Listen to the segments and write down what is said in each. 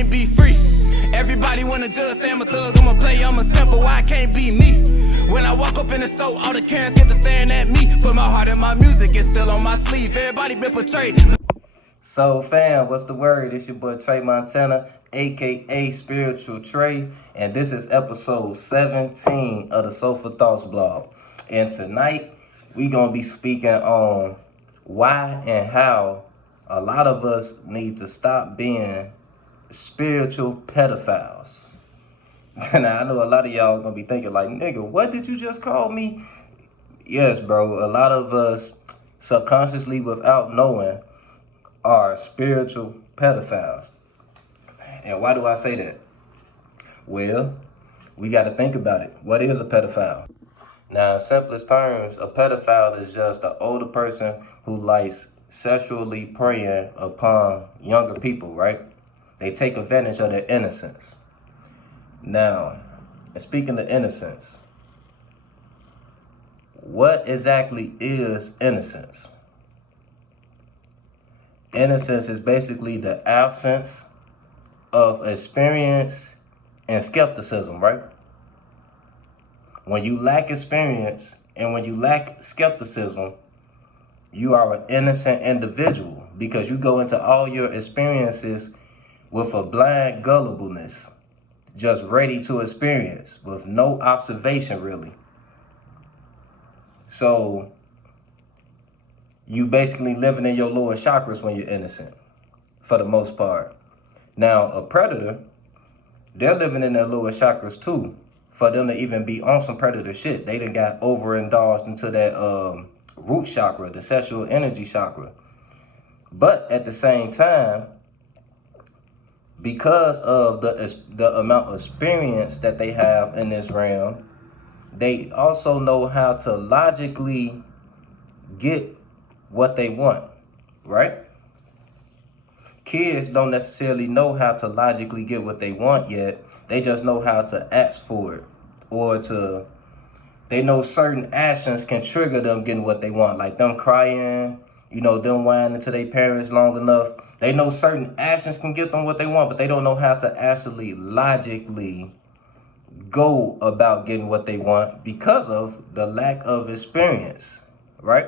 can't be free. Everybody wanna judge, say I'm a thug, I'm a player, I'm a simple, why I can't be me? When I walk up in the store, all the Karens get to staring at me. Put my heart in my music, it's still on my sleeve. Everybody been portrayed. So fam, what's the word? It's your boy Trey Montana, aka Spiritual Trey, and this is episode 17 of the Sofa Thoughts blog. And tonight we gonna be speaking on why and how a lot of us need to stop being spiritual pedophiles. Now I know a lot of y'all gonna be thinking like, nigga, what did you just call me? Yes, bro, a lot of us subconsciously without knowing are spiritual pedophiles. And why do I say that? Well, we got to think about it. What is a pedophile? Now, in simplest terms, a pedophile is just an older person who likes sexually preying upon younger people, right? They take advantage of their innocence. Now, speaking of innocence, what exactly is innocence? Innocence is basically the absence of experience and skepticism, right? When you lack experience and when you lack skepticism, you are an innocent individual because you go into all your experiences with a blind gullibleness, just ready to experience with no observation really. So you basically living in your lower chakras when you're innocent, for the most part. Now, a predator, they're living in their lower chakras too. For them to even be on some predator shit, they done got overindulged into that root chakra, the sexual energy chakra. But at the same time, because of the amount of experience that they have in this realm, they also know how to logically get what they want, right? Kids don't necessarily know how to logically get what they want yet. They just know how to ask for it, or they know certain actions can trigger them getting what they want, like them crying, them whining to their parents long enough. They know certain actions can get them what they want, but they don't know how to actually logically go about getting what they want because of the lack of experience, right?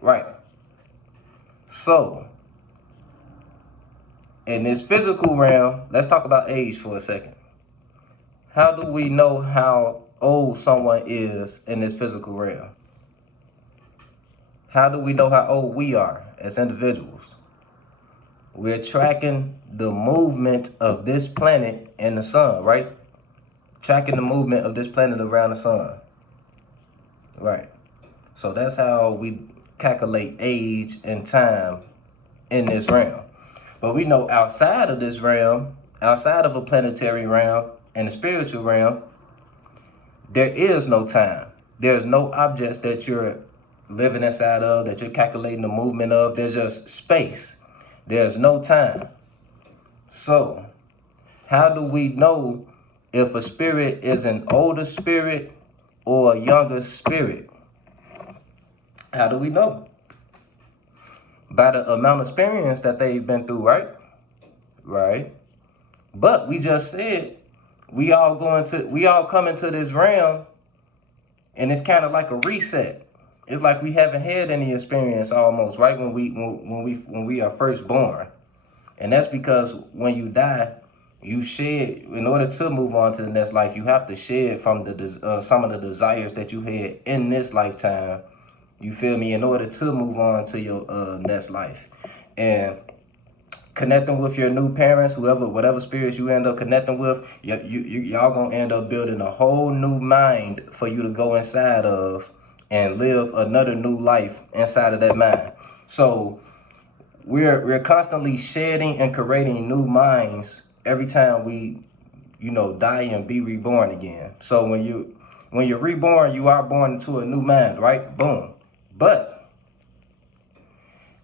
Right. So, in this physical realm, let's talk about age for a second. How do we know how old someone is in this physical realm? How do we know how old we are as individuals? We're tracking the movement of this planet and the sun, right? Tracking the movement of this planet around the sun. Right. So that's how we calculate age and time in this realm. But we know outside of this realm, outside of a planetary realm and the spiritual realm, there is no time. There's no objects that you're living inside of, that you're calculating the movement of. There's just space. There's no time. So, how do we know if a spirit is an older spirit or a younger spirit? How do we know? By the amount of experience that they've been through, right? Right. But we just said we all come into this realm, and it's kind of like a reset. It's like we haven't had any experience almost, right? When we are first born. And that's because when you die, you shed, in order to move on to the next life, you have to shed from some of the desires that you had in this lifetime. You feel me? In order to move on to your next life. And connecting with your new parents, whatever spirits you end up connecting with, y'all gonna end up building a whole new mind for you to go inside of and live another new life inside of that mind. So we're constantly shedding and creating new minds every time we, die and be reborn again. So when you're reborn, you are born into a new mind, right? Boom. But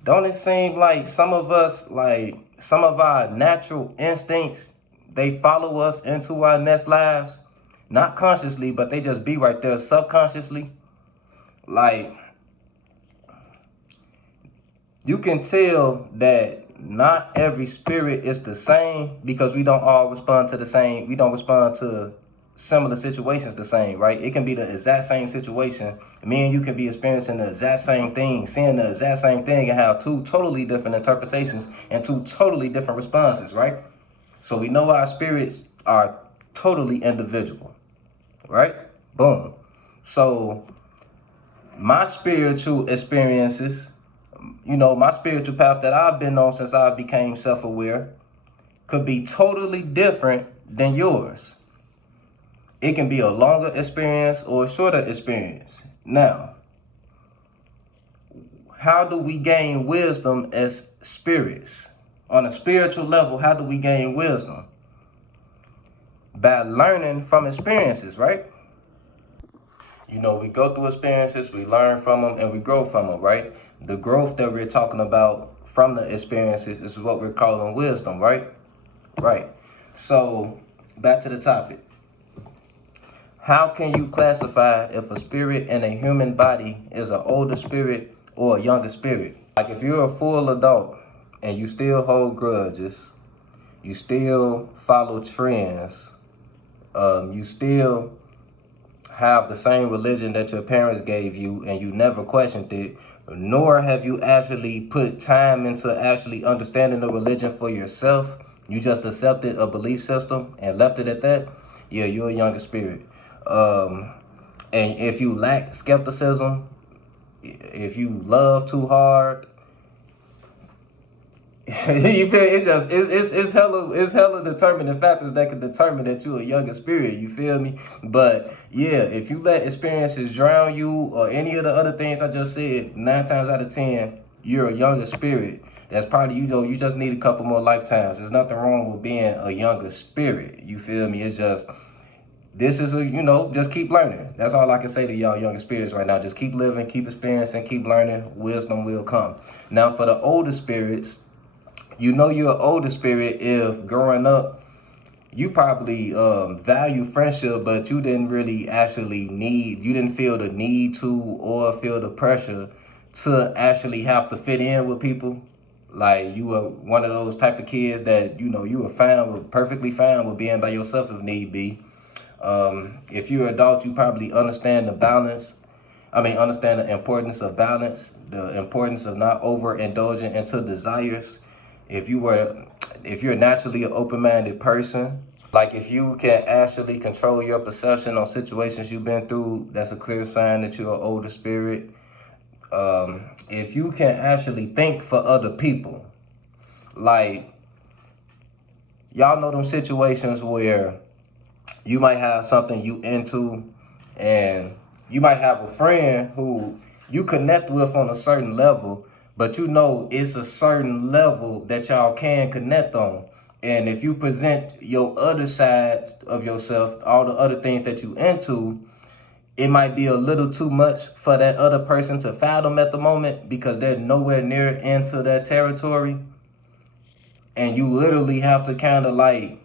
don't it seem like some of our natural instincts, they follow us into our next lives? Not consciously, but they just be right there subconsciously. Like, you can tell that not every spirit is the same because we don't all respond to the same. We don't respond to similar situations the same, right? It can be the exact same situation. Me and you can be experiencing the exact same thing, seeing the exact same thing, and have two totally different interpretations and two totally different responses, right? So we know our spirits are totally individual, right? Boom. So my spiritual experiences, my spiritual path that I've been on since I became self-aware could be totally different than yours. It can be a longer experience or a shorter experience. Now, how do we gain wisdom as spirits? On a spiritual level, how do we gain wisdom? By learning from experiences, right? We go through experiences, we learn from them, and we grow from them, right? The growth that we're talking about from the experiences is what we're calling wisdom, right? Right. So, back to the topic. How can you classify if a spirit in a human body is an older spirit or a younger spirit? Like if you're a full adult and you still hold grudges, you still follow trends, you still have the same religion that your parents gave you and you never questioned it, nor have you actually put time into actually understanding the religion for yourself. You just accepted a belief system and left it at that. Yeah, you're a younger spirit. And if you lack skepticism, if you love too hard, you feel it's hella determining factors that can determine that you're a younger spirit. You feel me? But yeah, if you let experiences drown you or any of the other things I just said, 9 times out of 10, you're a younger spirit. That's probably you just need a couple more lifetimes. There's nothing wrong with being a younger spirit. You feel me? It's just this is just keep learning. That's all I can say to y'all younger spirits right now. Just keep living, keep experiencing, keep learning. Wisdom will come. Now for the older spirits, you're an older spirit if growing up you probably value friendship, but you didn't really you didn't feel the need to or feel the pressure to actually have to fit in with people. Like you were one of those type of kids that you were perfectly fine with being by yourself if need be. If you're an adult, you probably understand understand the importance of balance, the importance of not overindulging into desires. If you're naturally an open-minded person, like if you can actually control your perception on situations you've been through, that's a clear sign that you're an older spirit. If you can actually think for other people, like y'all know them situations where you might have something you into and you might have a friend who you connect with on a certain level, but it's a certain level that y'all can connect on. And if you present your other side of yourself, all the other things that you into, it might be a little too much for that other person to fathom at the moment because they're nowhere near into that territory. And you literally have to kind of like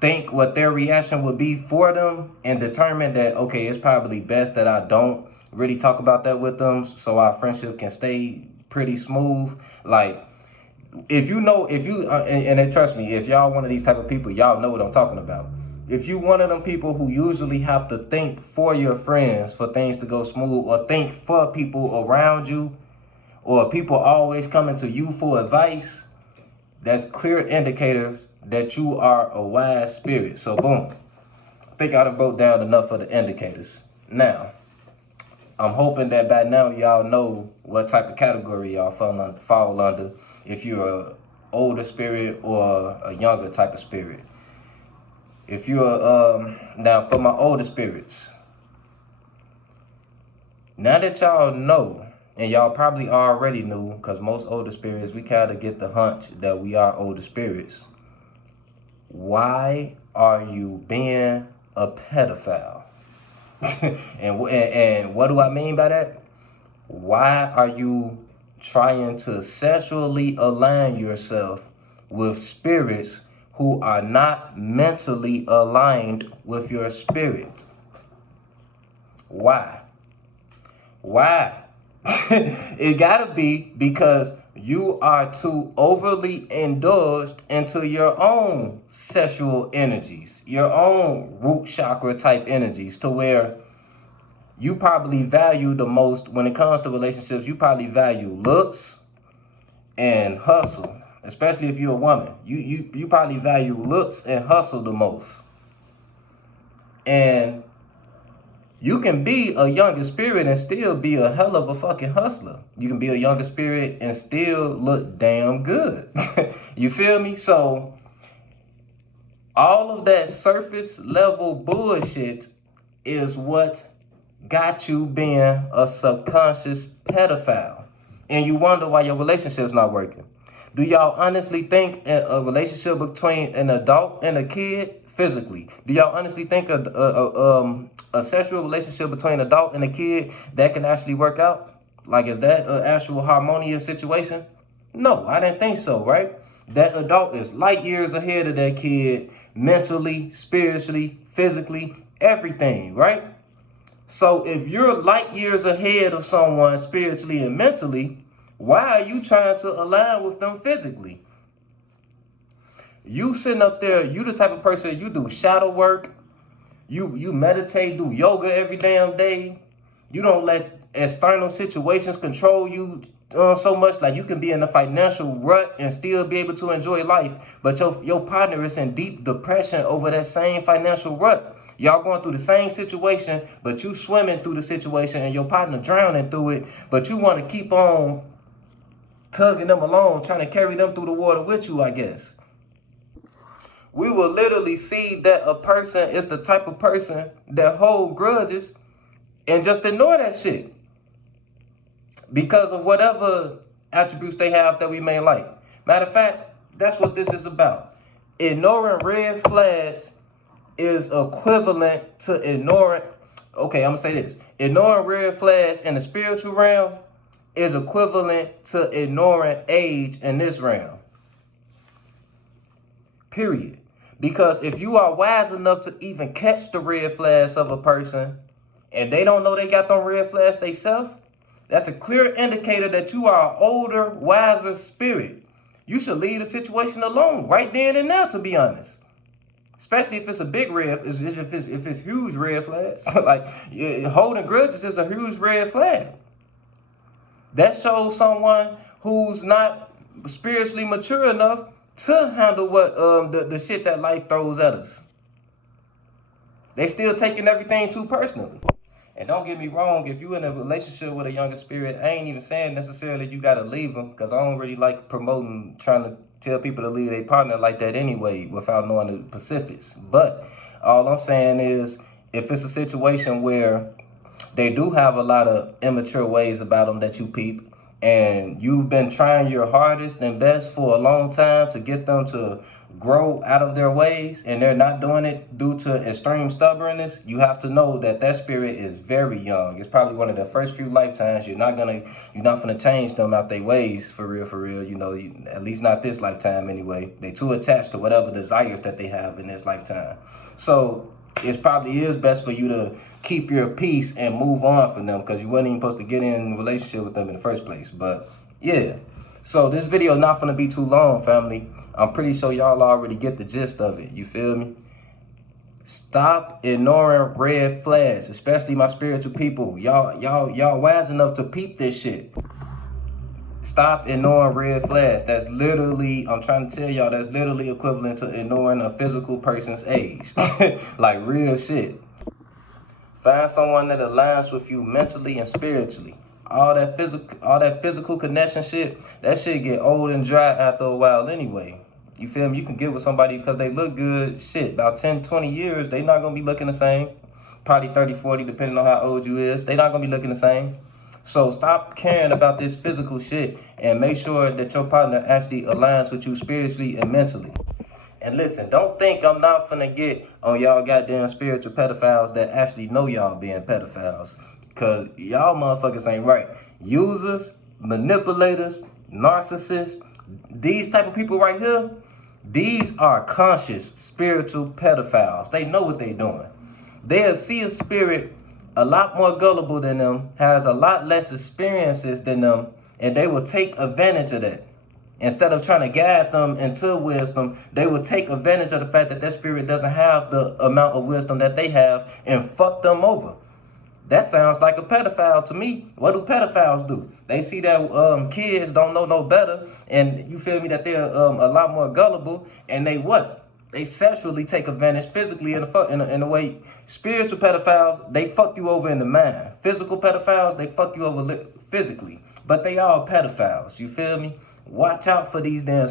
think what their reaction would be for them and determine that, okay, it's probably best that I don't really talk about that with them so our friendship can stay pretty smooth. Like, and trust me, if y'all one of these type of people, y'all know what I'm talking about. If you one of them people who usually have to think for your friends for things to go smooth, or think for people around you, or people always coming to you for advice, that's clear indicators that you are a wise spirit. So boom, I think I done broke down enough of the indicators. Now, I'm hoping that by now y'all know what type of category y'all fall under, if you're an older spirit or a younger type of spirit. If you're now for my older spirits, now that y'all know, and y'all probably already knew, because most older spirits, we kind of get the hunch that we are older spirits. Why are you being a pedophile? and what do I mean by that? Why are you trying to sexually align yourself with spirits who are not mentally aligned with your spirit? Why? It gotta be because you are too overly indulged into your own sexual energies, your own root chakra type energies, to where you probably value the most when it comes to relationships. You probably value looks and hustle, especially if you're a woman. You probably value looks and hustle the most. And you can be a younger spirit and still be a hell of a fucking hustler. You can be a younger spirit and still look damn good. You feel me? So all of that surface level bullshit is what got you being a subconscious pedophile. And you wonder why your relationship's not working. Do y'all honestly think a relationship between an adult and a kid physically? Do y'all honestly think a sexual relationship between an adult and a kid that can actually work out? Like, is that an actual harmonious situation? No, I didn't think so, right? That adult is light years ahead of that kid mentally, spiritually, physically, everything, right? So if you're light years ahead of someone spiritually and mentally, why are you trying to align with them physically? You sitting up there, you the type of person, you do shadow work, you meditate, do yoga every damn day. You don't let external situations control you so much. Like, you can be in a financial rut and still be able to enjoy life, but your partner is in deep depression over that same financial rut. Y'all going through the same situation, but you swimming through the situation and your partner drowning through it, but you want to keep on tugging them along, trying to carry them through the water with you, I guess. We will literally see that a person is the type of person that hold grudges and just ignore that shit because of whatever attributes they have that we may like. Matter of fact, that's what this is about. Ignoring red flags is equivalent to ignoring, okay, I'm gonna say this. Ignoring red flags in the spiritual realm is equivalent to ignoring age in this realm. Period. Because if you are wise enough to even catch the red flags of a person and they don't know they got them red flags themselves, that's a clear indicator that you are an older, wiser spirit. You should leave the situation alone right then and now, to be honest. Especially if it's a big red, if it's huge red flags. Like, holding grudges is a huge red flag. That shows someone who's not spiritually mature enough to handle what the shit that life throws at us. They still taking everything too personally. And don't get me wrong, if you're in a relationship with a younger spirit, I ain't even saying necessarily you gotta leave them, because I don't really like promoting, trying to tell people to leave their partner like that anyway without knowing the specifics. But all I'm saying is, if it's a situation where they do have a lot of immature ways about them that you peep, and you've been trying your hardest and best for a long time to get them to grow out of their ways, and they're not doing it due to extreme stubbornness, you have to know that that spirit is very young. It's probably one of the first few lifetimes. You're not gonna change them out their ways for real. You know, at least not this lifetime anyway. They too attached to whatever desires that they have in this lifetime. So it probably is best for you to keep your peace and move on from them, because you weren't even supposed to get in a relationship with them in the first place. But yeah, so this video not gonna be too long, family. I'm pretty sure y'all already get the gist of it. You feel me? Stop ignoring red flags, especially my spiritual people. Y'all wise enough to peep this shit. Stop ignoring red flags. That's literally, I'm trying to tell y'all, that's literally equivalent to ignoring a physical person's age. Like, real shit. Find someone that aligns with you mentally and spiritually. All that physical connection shit, that shit get old and dry after a while anyway. You feel me? You can get with somebody because they look good. Shit, about 10, 20 years, they not going to be looking the same. Probably 30, 40, depending on how old you is. They not going to be looking the same. So stop caring about this physical shit and make sure that your partner actually aligns with you spiritually and mentally. And listen, don't think I'm not finna get on y'all goddamn spiritual pedophiles that actually know y'all being pedophiles. Because y'all motherfuckers ain't right. Users, manipulators, narcissists, these type of people right here, these are conscious spiritual pedophiles. They know what they doing. They'll see a spirit a lot more gullible than them, has a lot less experiences than them, and they will take advantage of that. Instead of trying to guide them into wisdom, they will take advantage of the fact that spirit doesn't have the amount of wisdom that they have and fuck them over. That sounds like a pedophile to me. What do pedophiles do? They see that kids don't know no better, and you feel me, that they're a lot more gullible, and they what? They sexually take advantage physically in a way. Spiritual pedophiles, they fuck you over in the mind. Physical pedophiles, they fuck you over physically. But they all pedophiles, you feel me? Watch out for these damn,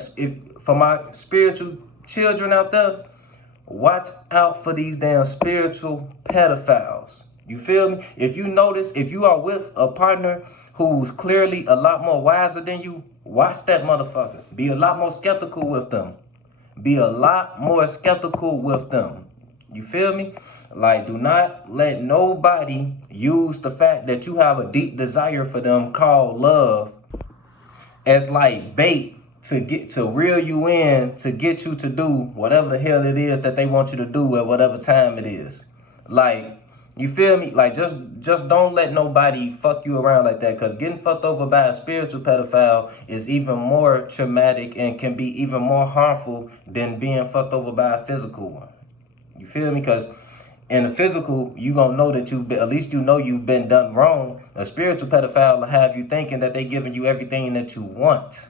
for my spiritual children out there, watch out for these damn spiritual pedophiles. You feel me? If you notice, if you are with a partner who's clearly a lot more wiser than you, watch that motherfucker. Be a lot more skeptical with them. Be a lot more skeptical with them. You feel me? Like, do not let nobody use the fact that you have a deep desire for them called love as like bait to reel you in, to get you to do whatever the hell it is that they want you to do at whatever time it is. Like, you feel me? Like, just don't let nobody fuck you around like that, because getting fucked over by a spiritual pedophile is even more traumatic and can be even more harmful than being fucked over by a physical one. You feel me? Because in the physical, you gonna know that at least you know you've been done wrong. A spiritual pedophile will have you thinking that they giving you everything that you want,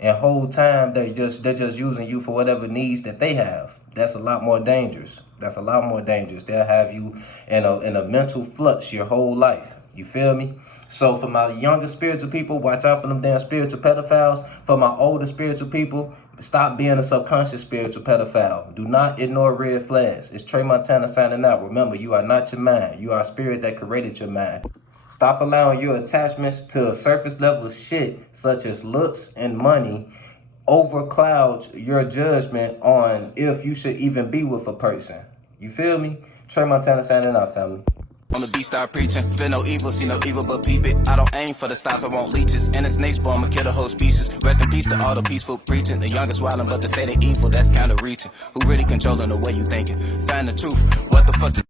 and whole time they're just using you for whatever needs that they have. That's a lot more dangerous. That's a lot more dangerous. They'll have you in a mental flux your whole life. You feel me? So for my younger spiritual people, watch out for them damn spiritual pedophiles. For my older spiritual people, stop being a subconscious spiritual pedophile. Do not ignore red flags. It's Trey Montana signing out. Remember, you are not your mind. You are a spirit that created your mind. Stop allowing your attachments to surface level shit such as looks and money overclouds your judgment on if you should even be with a person. You feel me? Trey Montana signing out, family. On the beat, start preaching. Feel no evil, see no evil, but peep it. I don't aim for the stars, I want leeches. And the snakes born, I'ma kill the whole species. Rest in peace to all the peaceful preaching. The youngest wildin', but they say they evil, that's kinda reaching. Who really controlling the way you thinking? Find the truth. What the fuck's the